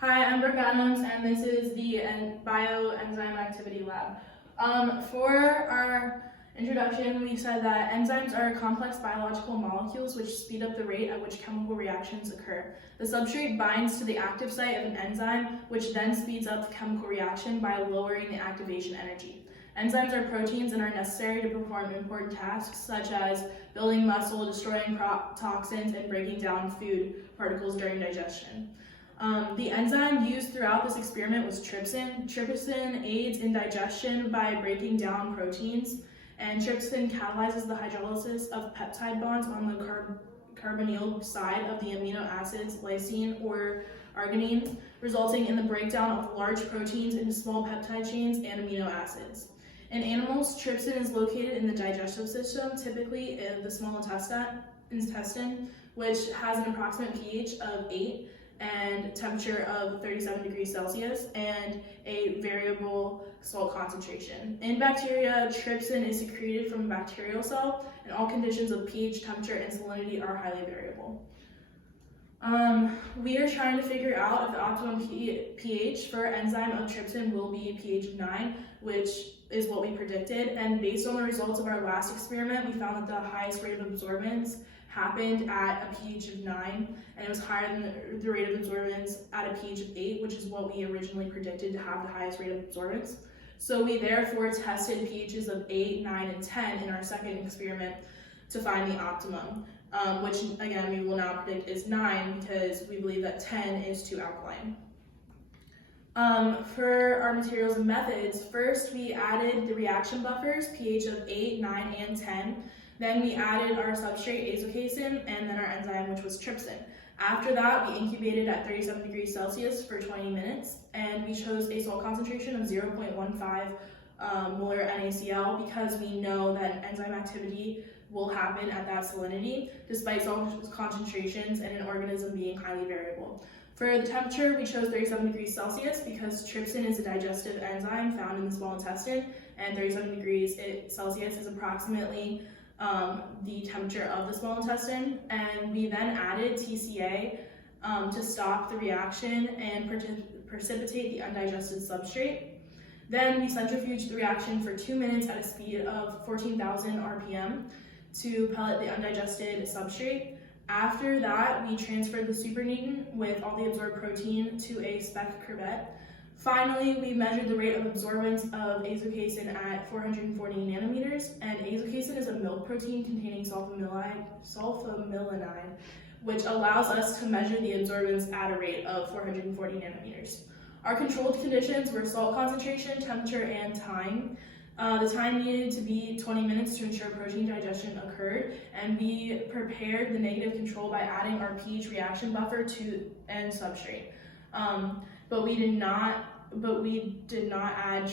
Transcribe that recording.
Hi, I'm Brooke Adams, and this is the Bioenzyme Activity Lab. For our introduction, we said that enzymes are complex biological molecules which speed up the rate at which chemical reactions occur. The substrate binds to the active site of an enzyme, which then speeds up the chemical reaction by lowering the activation energy. Enzymes are proteins and are necessary to perform important tasks such as building muscle, destroying toxins, and breaking down food particles during digestion. The enzyme used throughout this experiment was trypsin. Trypsin aids in digestion by breaking down proteins, and trypsin catalyzes the hydrolysis of peptide bonds on the carbonyl side of the amino acids lysine or arginine, resulting in the breakdown of large proteins into small peptide chains and amino acids. In animals, trypsin is located in the digestive system, typically in the small intestine, which has an approximate pH of 8 and temperature of 37 degrees Celsius and a variable salt concentration. In bacteria, trypsin is secreted from a bacterial cell, and all conditions of pH, temperature, and salinity are highly variable. We are trying to figure out if the optimum pH for enzyme of trypsin will be a pH of 9, which is what we predicted. And based on the results of our last experiment, we found that the highest rate of absorbance happened at a pH of 9, and it was higher than the rate of absorbance at a pH of 8, which is what we originally predicted to have the highest rate of absorbance. So we therefore tested pHs of 8, 9, and 10 in our second experiment to find the optimum, which again we will now predict is 9 because we believe that 10 is too alkaline. For our materials and methods, first we added the reaction buffers, pH of 8, 9, and 10. Then we added our substrate azocasin and then our enzyme, which was trypsin. After that, we incubated at 37 degrees Celsius for 20 minutes, and we chose a salt concentration of 0.15 molar NaCl because we know that enzyme activity will happen at that salinity, despite salt concentrations and an organism being highly variable. For the temperature, we chose 37 degrees Celsius because trypsin is a digestive enzyme found in the small intestine, and 37 degrees Celsius is approximately the temperature of the small intestine. And we then added TCA to stop the reaction and precipitate the undigested substrate. Then we centrifuged the reaction for 2 minutes at a speed of 14,000 RPM to pellet the undigested substrate. After that, we transferred the supernatant with all the absorbed protein to a spec cuvette. Finally, we measured the rate of absorbance of azocasin at 440 nanometers, and azocasin is a milk protein containing sulfamilinide, which allows us to measure the absorbance at a rate of 440 nanometers. Our controlled conditions were salt concentration, temperature, and time. The time needed to be 20 minutes to ensure protein digestion occurred, and we prepared the negative control by adding our pH reaction buffer to and substrate. But we did not add